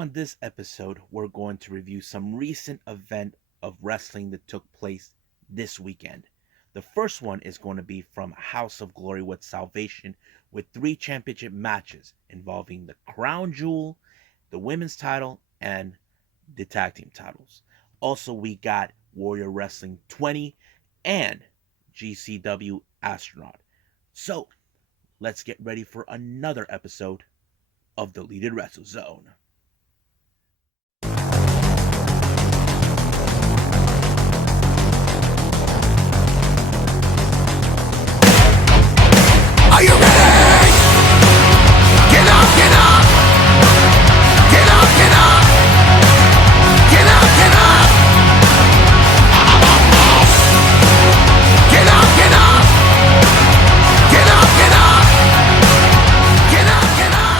On this episode, we're going to review some recent event of wrestling that took place this weekend. The first one is going to be from House of Glory with Salvation with three championship matches involving the Crown Jewel, the women's title, and the tag team titles. Also, we got Warrior Wrestling 20 and GCW Astronaut. So, let's get ready for another episode of the Deleted Wrestle Zone. Are you ready? Get up, get up! Get up, get up! Get up, get up! Get up, get up! Get up, get up! Get up, get up!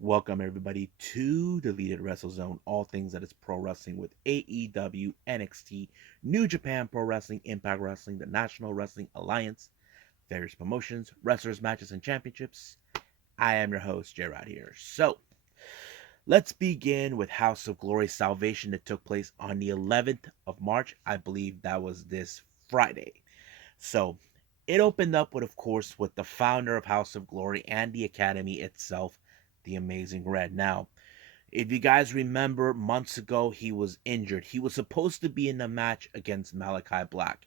Welcome everybody to Deleted Wrestle Zone, all things that is pro wrestling with AEW, NXT, New Japan Pro Wrestling, Impact Wrestling, the National Wrestling Alliance, various promotions, wrestlers, matches, and championships. I am your host, J-Rod here. So, let's begin with House of Glory Salvation that took place on the 11th of March. I believe that was this Friday. So, it opened up with, of course, with the founder of House of Glory and the Academy itself, the Amazing Red. Now, if you guys remember, months ago, he was injured. He was supposed to be in the match against Malachi Black.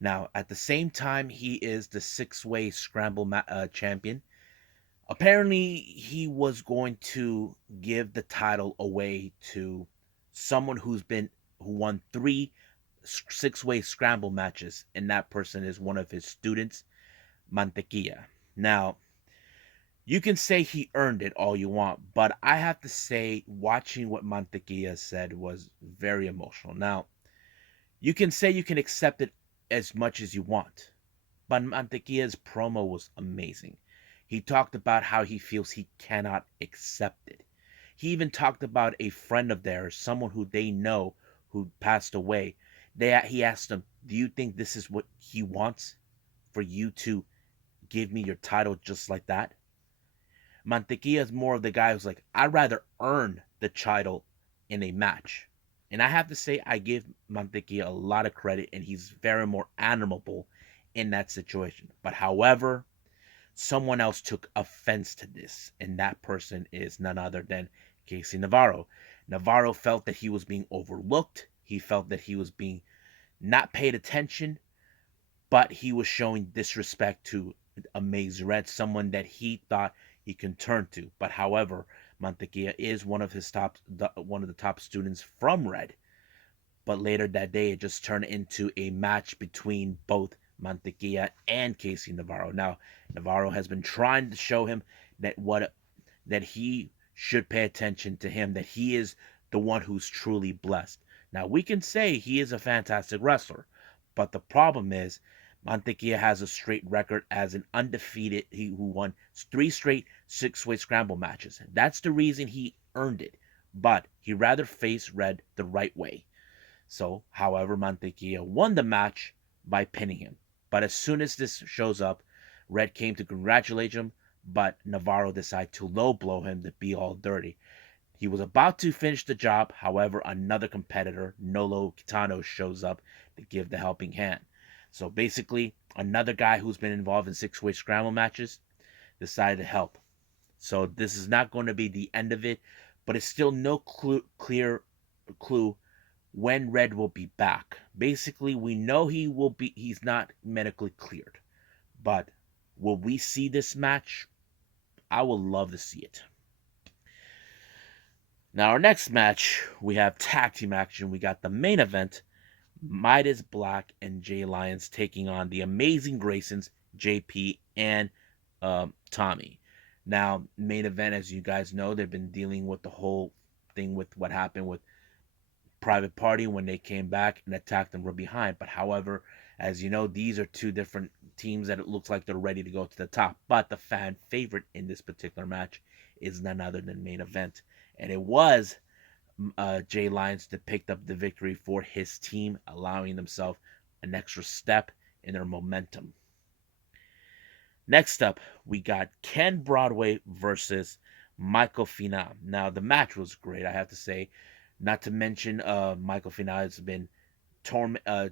Now, at the same time, he is the six-way scramble champion. Apparently, he was going to give the title away to someone who won three six-way scramble matches, and that person is one of his students, Mantequilla. Now, you can say he earned it all you want, but I have to say, watching what Mantequilla said was very emotional. Now, you can say you can accept it as much as you want, but Mantequilla's promo was amazing. He talked about how he feels he cannot accept it. He even talked about a friend of theirs, someone who they know who passed away. He asked him, "Do you think this is what he wants? For you to give me your title just like that?" Mantequilla is more of the guy who's like, I'd rather earn the title in a match. And I have to say, I give Mantequilla a lot of credit, and he's very more admirable in that situation. But however, someone else took offense to this, and that person is none other than Casey Navarro. Navarro felt that he was being overlooked. He felt that he was being not paid attention, but he was showing disrespect to Amazing Red, someone that he thought he can turn to. But however, Mantequilla is one of the top students from Red. But later that day, it just turned into a match between both Mantequilla and Casey Navarro. Now, Navarro has been trying to show him that he should pay attention to him, that he is the one who's truly blessed. Now, we can say he is a fantastic wrestler, but the problem is Mantequilla has a straight record as an undefeated, who won three straight six-way scramble matches. That's the reason he earned it, but he rather face Red the right way. So, however, Mantequilla won the match by pinning him. But as soon as this shows up, Red came to congratulate him, but Navarro decided to low blow him to be all dirty. He was about to finish the job, however, another competitor, Nolo Kitano, shows up to give the helping hand. So basically, another guy who's been involved in six-way scramble matches decided to help. So this is not going to be the end of it, but it's still no clear clue when Red will be back. Basically, we know he's not medically cleared. But will we see this match? I would love to see it. Now, our next match, we have tag team action. We got the main event, Midas Black and Jay Lyons taking on the Amazing Graysons, JP and Tommy. Now, main event, as you guys know, they've been dealing with the whole thing with what happened with Private Party when they came back and attacked them from behind. But however, as you know, these are two different teams that it looks like they're ready to go to the top. But the fan favorite in this particular match is none other than main event. And it was Jay Lyons that picked up the victory for his team, allowing themselves an extra step in their momentum. Next up, we got Ken Broadway versus Michael Fina. Now, the match was great, I have to say. Not to mention, Michael Fina has been torm- uh,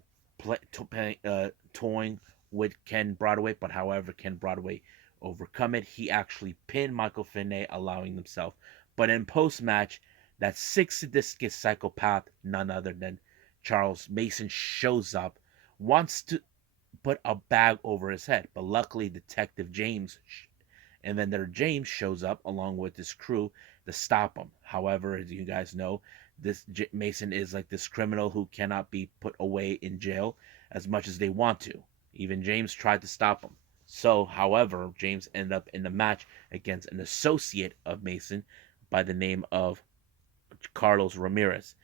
toying with Ken Broadway, but however, Ken Broadway overcome it. He actually pinned Michael Fina, allowing himself. But in post match, that six sadistic psychopath, none other than Charles Mason, shows up, wants to put a bag over his head, but luckily, Detective James and then their James shows up along with his crew to stop him. However, as you guys know, this Mason is like this criminal who cannot be put away in jail as much as they want to. Even James tried to stop him. So, however, James ended up in the match against an associate of Mason by the name of Carlos Ramirez.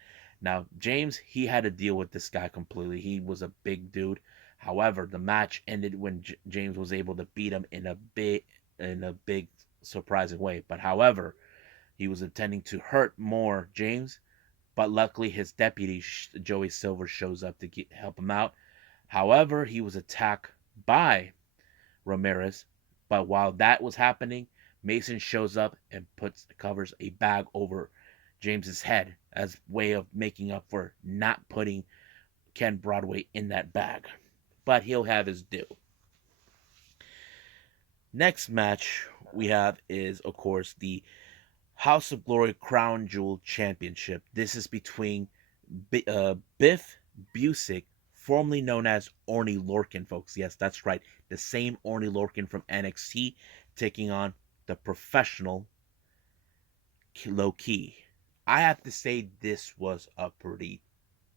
Now, James, he had to deal with this guy completely. He was a big dude. However, the match ended when James was able to beat him in a big surprising way. But however, he was intending to hurt more James, but luckily his deputy Joey Silver shows up to help him out. However, he was attacked by Ramirez, but while that was happening, Mason shows up and covers a bag over James's head as way of making up for not putting Ken Broadway in that bag. But he'll have his due. Next match we have is, of course, the House of Glory Crown Jewel Championship. This is between Biff Busick, formerly known as Orny Lorcan, folks. Yes, that's right. The same Orny Lorcan from NXT, taking on the professional Low Key. I have to say this was a pretty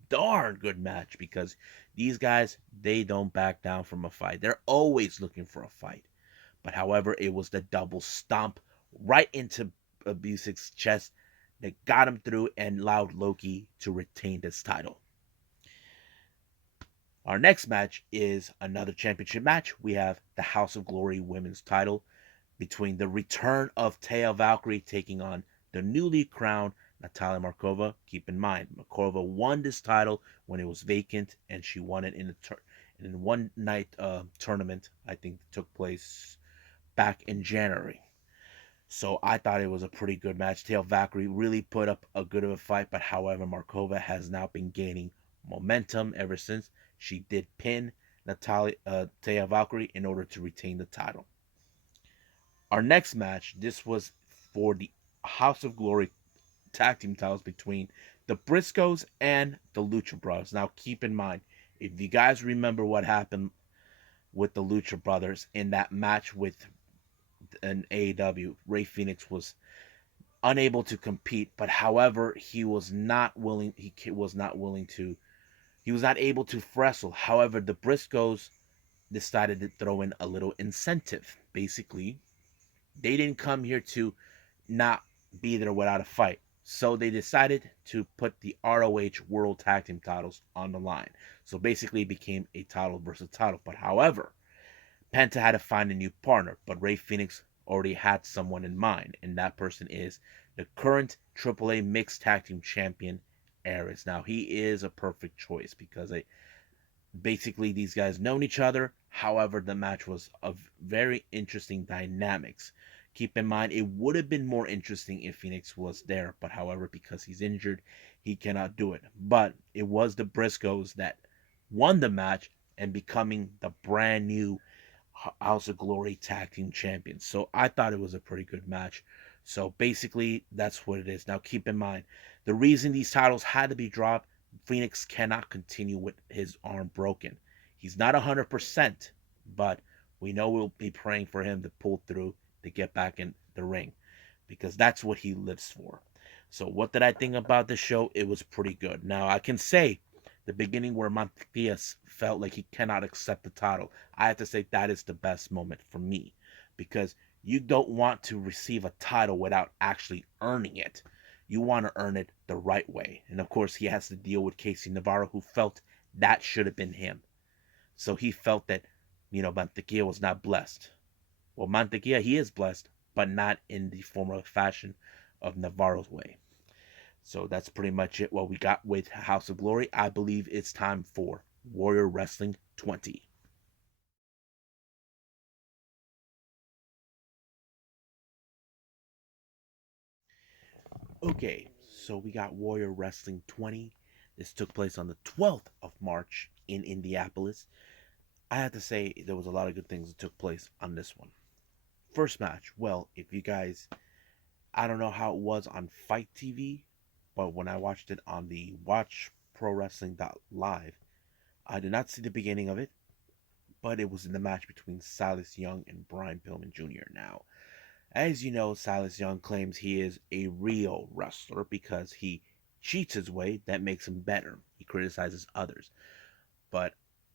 darn good match because these guys, they don't back down from a fight. They're always looking for a fight. But however, it was the double stomp right into Busick's chest that got him through and allowed Loki to retain this title. Our next match is another championship match. We have the House of Glory Women's title between the return of Taya Valkyrie taking on the newly crowned Natalia Markova. Keep in mind, Markova won this title when it was vacant, and she won it in one night tournament. I think took place back in January. So I thought it was a pretty good match. Taya Valkyrie really put up a good of a fight, but however, Markova has now been gaining momentum ever since she did pin Taya Valkyrie in order to retain the title. Our next match, this was for the House of Glory tag team titles between the Briscoes and the Lucha Brothers. Now, keep in mind, if you guys remember what happened with the Lucha Brothers in that match with an AEW, Ray Phoenix was unable to compete, but however, he was not willing. He was not willing to. He was not able to wrestle. However, the Briscoes decided to throw in a little incentive. Basically, they didn't come here to not be there without a fight. So they decided to put the ROH World Tag Team titles on the line. So basically it became a title versus title. But however, Penta had to find a new partner, but Ray Phoenix already had someone in mind, and that person is the current AAA Mixed Tag Team Champion, Ares. Now, he is a perfect choice because basically these guys known each other. However, the match was of very interesting dynamics. Keep in mind, it would have been more interesting if Phoenix was there, but however, because he's injured, he cannot do it. But it was the Briscoes that won the match and becoming the brand new House of Glory Tag Team Champions. So I thought it was a pretty good match. So basically, that's what it is. Now, keep in mind, the reason these titles had to be dropped, Phoenix cannot continue with his arm broken. He's not 100%, but we know we'll be praying for him to pull through to get back in the ring because that's what he lives for. So, what did I think about the show? It was pretty good. Now, I can say the beginning where Matias felt like he cannot accept the title, I have to say that is the best moment for me because you don't want to receive a title without actually earning it. You want to earn it the right way. And of course, he has to deal with Casey Navarro, who felt that should have been him. So he felt that, Mantequilla was not blessed. Well, Mantequilla, he is blessed, but not in the form of fashion of Navarro's way. So that's pretty much it. What we got with House of Glory. I believe it's time for Warrior Wrestling 20. Okay, so we got Warrior Wrestling 20. This took place on the 12th of March in Indianapolis. I have to say, there was a lot of good things that took place on this one. First match, well, if you guys, I don't know how it was on Fight TV, but when I watched it on the Watch Pro Wrestling Live, I did not see the beginning of it, but it was in the match between Silas Young and Brian Pillman Jr. Now, as you know, Silas Young claims he is a real wrestler because he cheats his way. That makes him better. He criticizes others. But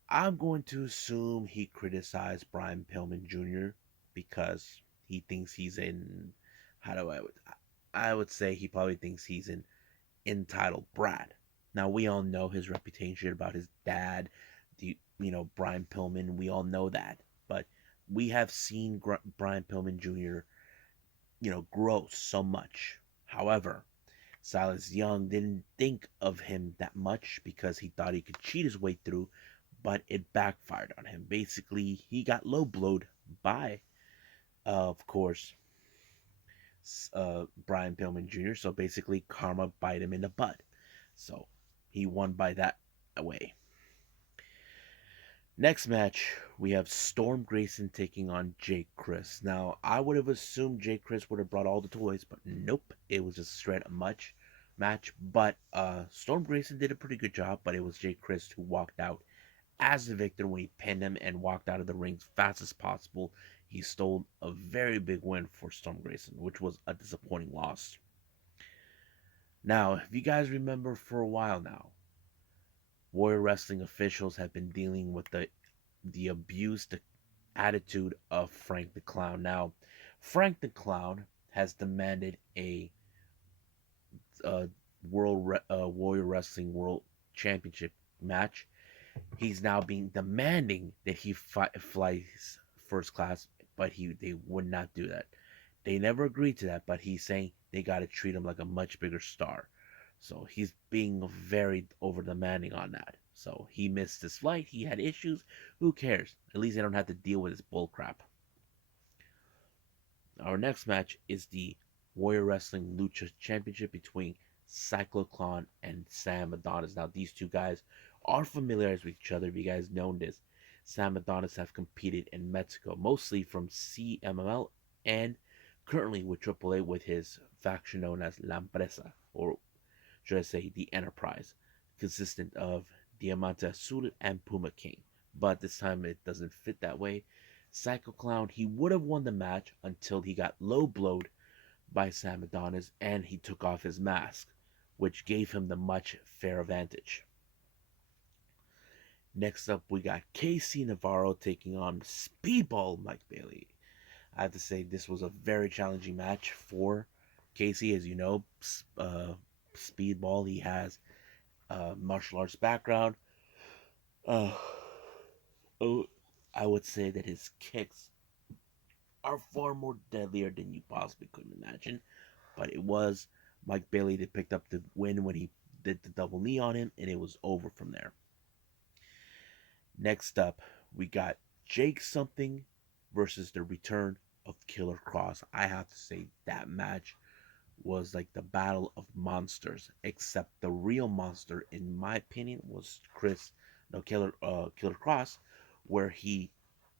I'm going to assume he criticized Brian Pillman Jr. because he thinks he's in. How do I would say he probably thinks he's an entitled brat. Now we all know his reputation about his dad, Brian Pillman. We all know that, but we have seen Brian Pillman Jr. Grow so much. However, Silas Young didn't think of him that much because he thought he could cheat his way through, but it backfired on him. Basically, he got low blowed by, of course, Brian Pillman Jr. So basically, karma bite him in the butt. So he won by that way. Next match, we have Storm Grayson taking on Jake Chris. Now, I would have assumed Jake Chris would have brought all the toys, but nope, it was just straight up match. But Storm Grayson did a pretty good job, but it was Jake Chris who walked out as the victor when he pinned him and walked out of the ring as fast as possible. He stole a very big win for Storm Grayson, which was a disappointing loss. Now, if you guys remember for a while now, Warrior Wrestling officials have been dealing with the abused attitude of Frank the Clown. Now, Frank the Clown has demanded a Warrior Wrestling World Championship match. He's now being demanding that he flies first class, but they would not do that. They never agreed to that, but he's saying they got to treat him like a much bigger star. So he's being very over demanding on that. So he missed his flight. He had issues. Who cares? At least they don't have to deal with his bullcrap. Our next match is the Warrior Wrestling Lucha Championship between Cycloclon and Sam Adonis. Now, these two guys are familiar with each other. If you guys know this, Sam Adonis have competed in Mexico, mostly from CMLL and currently with AAA with his faction known as La Empresa, or should I say the Enterprise, consistent of Diamante Azul and Puma King. But this time it doesn't fit that way. Psycho Clown, he would have won the match until he got low blowed by Sam Adonis and he took off his mask, which gave him the much fair advantage. Next up, we got KC Navarro taking on Speedball Mike Bailey. I have to say, this was a very challenging match for KC. As you know, Speedball, he has a martial arts background. Uh, oh, I would say that his kicks are far more deadlier than you possibly could imagine. But it was Mike Bailey that picked up the win when he did the double knee on him, and it was over from there. Next up, we got Jake Something versus the return of Killer Cross. I have to say that match was like the battle of monsters, except the real monster, in my opinion, was Killer Cross, where he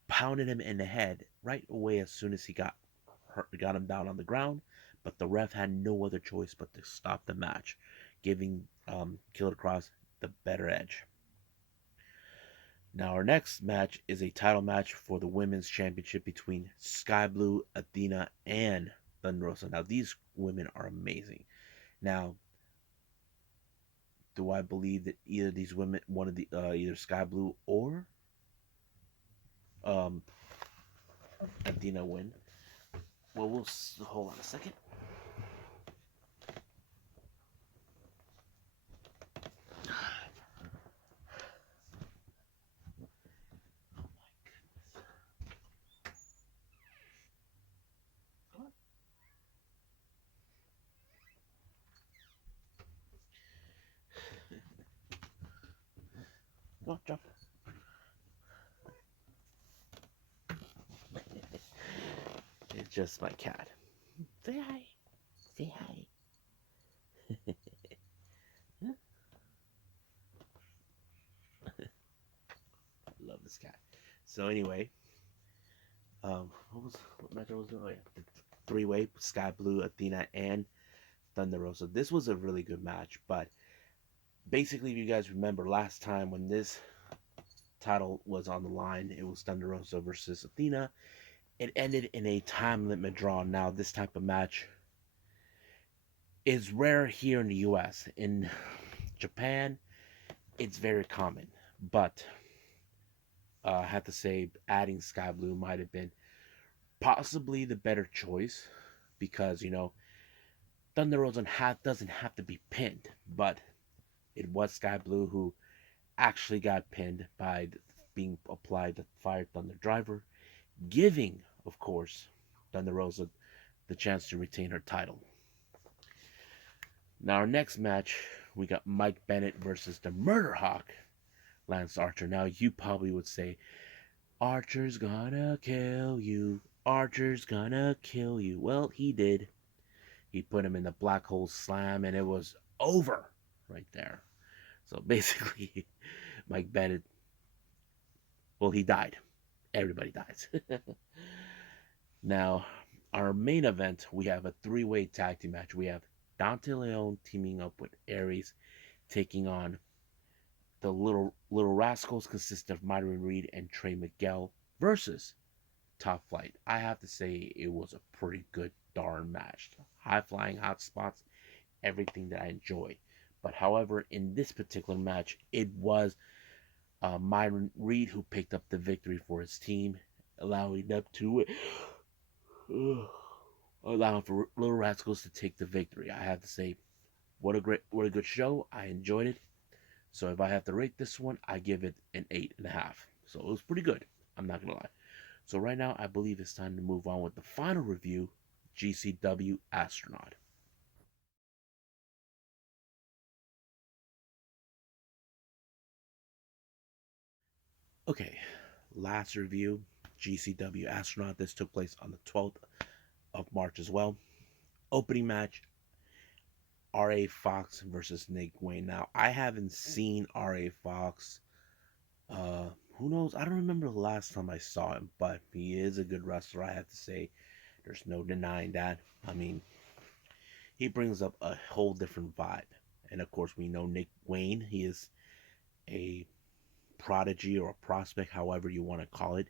pounded him in the head right away as soon as he got him down on the ground. But the ref had no other choice but to stop the match, giving Killer Cross the better edge. Now, our next match is a title match for the women's championship between Sky Blue, Athena, and Thunder Rosa. Now, these women are amazing. Now, do I believe that either of these women, one of the either Sky Blue or um, Athena win? Well, we'll hold on a second. Go, jump. It's just my cat. Say hi. Say hi. love this guy. So anyway, what match I was doing? Oh yeah, the three-way Sky Blue, Athena, and Thunder Rosa. This was a really good match, but basically, if you guys remember last time when this title was on the line, it was Thunder Rosa versus Athena. It ended in a time limit draw. Now, this type of match is rare here in the US. In Japan, it's very common. But I have to say, adding Sky Blue might have been possibly the better choice because, Thunder Rosa doesn't have to be pinned, but it was Sky Blue who actually got pinned by being applied the Fire Thunder driver, giving, of course, Thunder Rosa the chance to retain her title. Now, our next match, we got Mike Bennett versus the Murder Hawk, Lance Archer. Now, you probably would say, Archer's gonna kill you. Archer's gonna kill you. Well, he did. He put him in the black hole slam, and it was over right there. So basically, Mike Bennett, well, he died. Everybody dies. Now, our main event, we have a three-way tag team match. We have Dante Leon teaming up with Aries, taking on the Little Rascals, consist of Myron Reed and Trey Miguel versus Top Flight. I have to say it was a pretty good darn match. High flying, hot spots, everything that I enjoy. But however, in this particular match, it was Myron Reed who picked up the victory for his team, allowing them to allowing for Little Rascals to take the victory. I have to say, what a good show. I enjoyed it. So if I have to rate this one, I give it an 8.5. So it was pretty good. I'm not gonna lie. So right now, I believe it's time to move on with the final review, GCW Astronaut. Okay, last review, GCW Astronaut. This took place on the 12th of March as well. Opening match, R.A. Fox versus Nick Wayne. Now, I haven't seen R.A. Fox. Who knows? I don't remember the last time I saw him, but he is a good wrestler, I have to say. There's no denying that. I mean, he brings up a whole different vibe. And of course, we know Nick Wayne. He is a prodigy or a prospect, however you want to call it.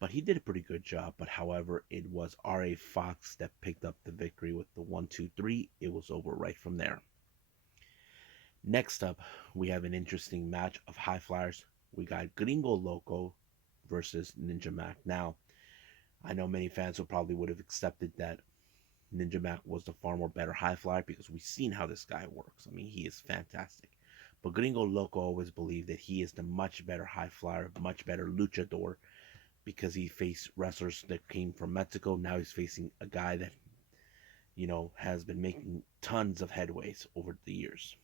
But he did a pretty good job. But however, it was R.A. Fox that picked up the victory with the 1-2-3. It was over right from there. Next up, we have an interesting match of high flyers. We got Gringo Loco versus Ninja Mac. Now, I know many fans who probably would have accepted that Ninja Mac was the far more better high flyer because we've seen how this guy works. I mean, he is fantastic. But Gringo Loco always believed that he is the much better high flyer, much better luchador because he faced wrestlers that came from Mexico. Now he's facing a guy that, has been making tons of headways over the years.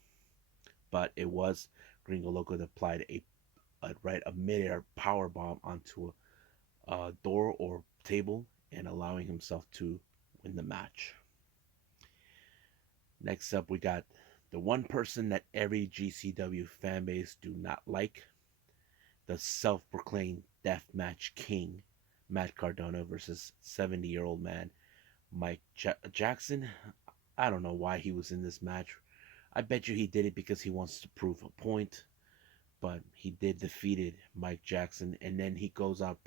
But it was Gringo Loco that applied a mid-air power bomb onto a door or table and allowing himself to win the match. Next up, we got the one person that every GCW fan base do not like, the self-proclaimed deathmatch king, Matt Cardona versus 70-year-old man Mike Jackson. I don't know why he was in this match. I bet you he did it because he wants to prove a point. But he did defeated Mike Jackson, and then he goes out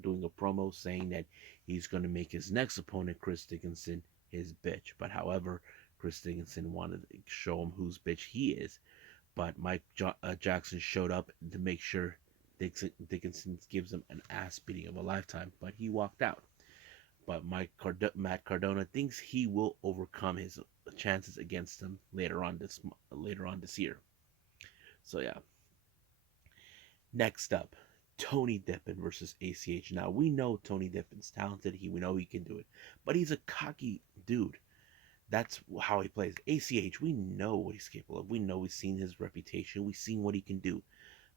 doing a promo saying that he's going to make his next opponent, Chris Dickinson, his bitch. But however, Chris Dickinson wanted to show him whose bitch he is. But Jackson showed up to make sure Dickinson gives him an ass beating of a lifetime, but he walked out. But Matt Cardona thinks he will overcome his chances against him later on this year. So yeah. Next up, Tony Deppen versus ACH. Now we know Tony Deppen's talented. We know he can do it, but he's a cocky dude. That's how he plays. ACH, we know what he's capable of. We know we've seen his reputation. We've seen what he can do.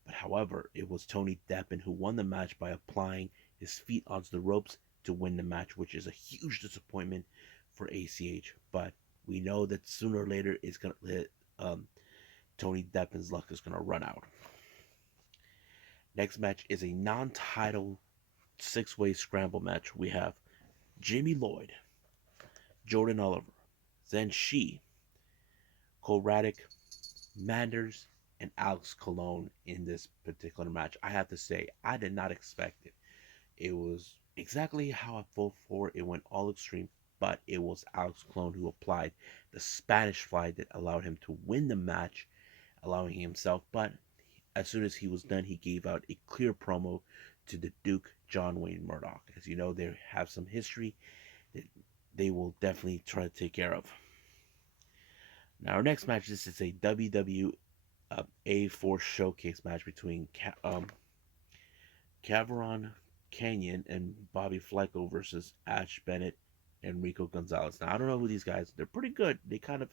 But however, it was Tony Deppen who won the match by applying his feet onto the ropes to win the match, which is a huge disappointment for ACH. But we know that sooner or later Tony Deppen's luck is gonna run out. Next match is a non-title six-way scramble match. We have Jimmy Lloyd, Jordan Oliver, Zen Shi, Cole Raddick, Manders, and Alex Colon in this particular match. I have to say, I did not expect it. It was exactly how I felt for. It went all extreme, but it was Alex Colon who applied the Spanish fly that allowed him to win the match, allowing himself. But as soon as he was done, he gave out a clear promo to the Duke, John Wayne Murdoch. As you know, they have some history that they will definitely try to take care of. Now, our next match, this is a WWA4 showcase match between Caveron Canyon and Bobby Fleco versus Ash Bennett and Rico Gonzalez. Now, I don't know who these guys. They're pretty good. They kind of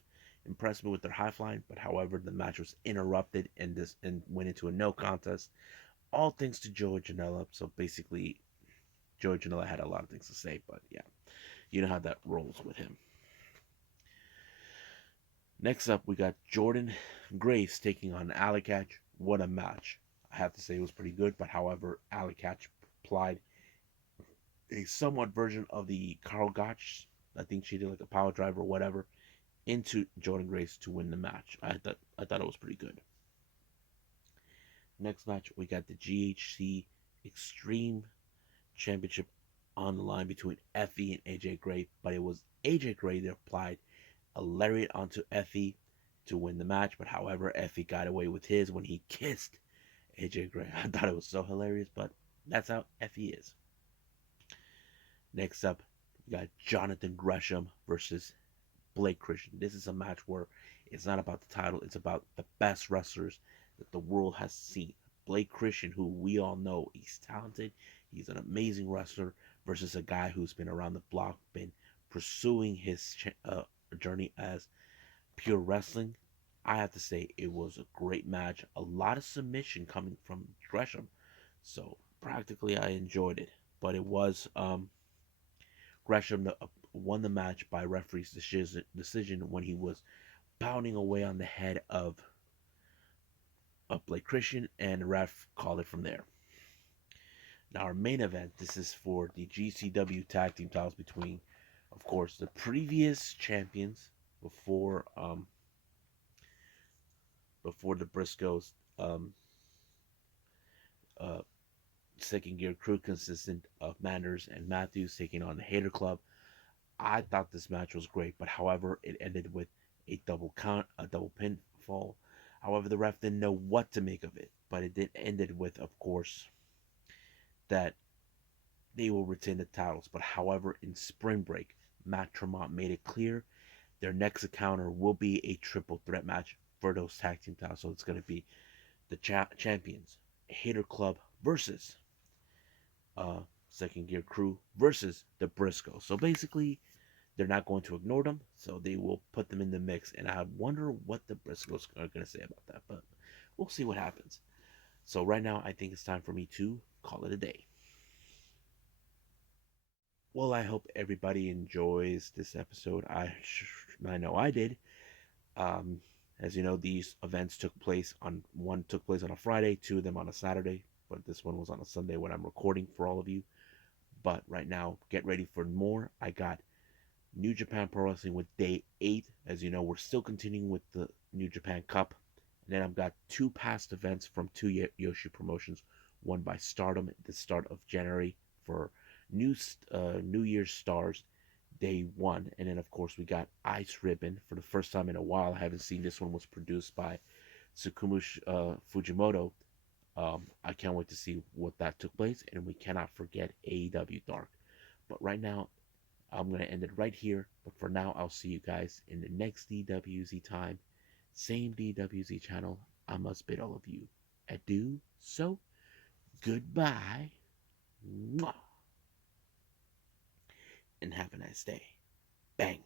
impressed me with their high flying, but however, the match was interrupted and went into a no contest. All thanks to Joey Janela. So basically, Joey Janela had a lot of things to say, but yeah, you know how that rolls with him. Next up, we got Jordan Grace taking on Ali Catch. What a match! I have to say it was pretty good, but however, Ali Catch applied a somewhat version of the Carl Gotch. I think she did like a power drive or whatever into Jordan Grace to win the match. I thought it was pretty good. Next match, we got the GHC Extreme Championship on the line between Effie and AJ Gray, but it was AJ Gray that applied a lariat onto Effie to win the match. But however, Effie got away with his when he kissed AJ Gray. I thought it was so hilarious, but that's how Effie is. Next up, we got Jonathan Gresham versus Blake Christian. This is a match where it's not about the title, it's about the best wrestlers that the world has seen. Blake Christian, who we all know he's talented, he's an amazing wrestler, versus a guy who's been around the block, been pursuing his journey as pure wrestling. I have to say it was a great match. A lot of submission coming from Gresham, so practically I enjoyed it. But it was Gresham won the match by referee's decision when he was pounding away on the head of Blake Christian, and the ref called it from there. Now, our main event, this is for the GCW tag team titles between, of course, the previous champions before the Briscoes, uh, second gear crew consistent of Manders and Matthews taking on the Hater Club. I thought this match was great, but however, it ended with a double count, a double pinfall. However, the ref didn't know what to make of it, but it did ended with, of course, that they will retain the titles. But however, in Spring Break, Matt Tremont made it clear their next encounter will be a triple threat match for those tag team titles. So it's going to be the champions, Hater Club versus Second Gear Crew versus the Briscoes. So basically, they're not going to ignore them, so they will put them in the mix. And I wonder what the Briscoes are going to say about that, but we'll see what happens. So right now, I think it's time for me to call it a day. Well, I hope everybody enjoys this episode. I know I did. Um, as you know, these events took place on one took place on a Friday, two of them on a Saturday, but this one was on a Sunday when I'm recording for all of you. But right now, get ready for more. I got New Japan Pro Wrestling with Day 8. As you know, we're still continuing with the New Japan Cup. And then I've got two past events from two Yoshi promotions. One by Stardom at the start of January for New Year's Stars Day 1. And then, of course, we got Ice Ribbon for the first time in a while. I haven't seen this one. Was produced by Tsukumu Fujimoto. I can't wait to see what that took place. And we cannot forget AEW Dark. But right now, I'm going to end it right here. But for now, I'll see you guys in the next DWZ time. Same DWZ channel. I must bid all of you adieu. So, goodbye. Mwah. And have a nice day. Bang.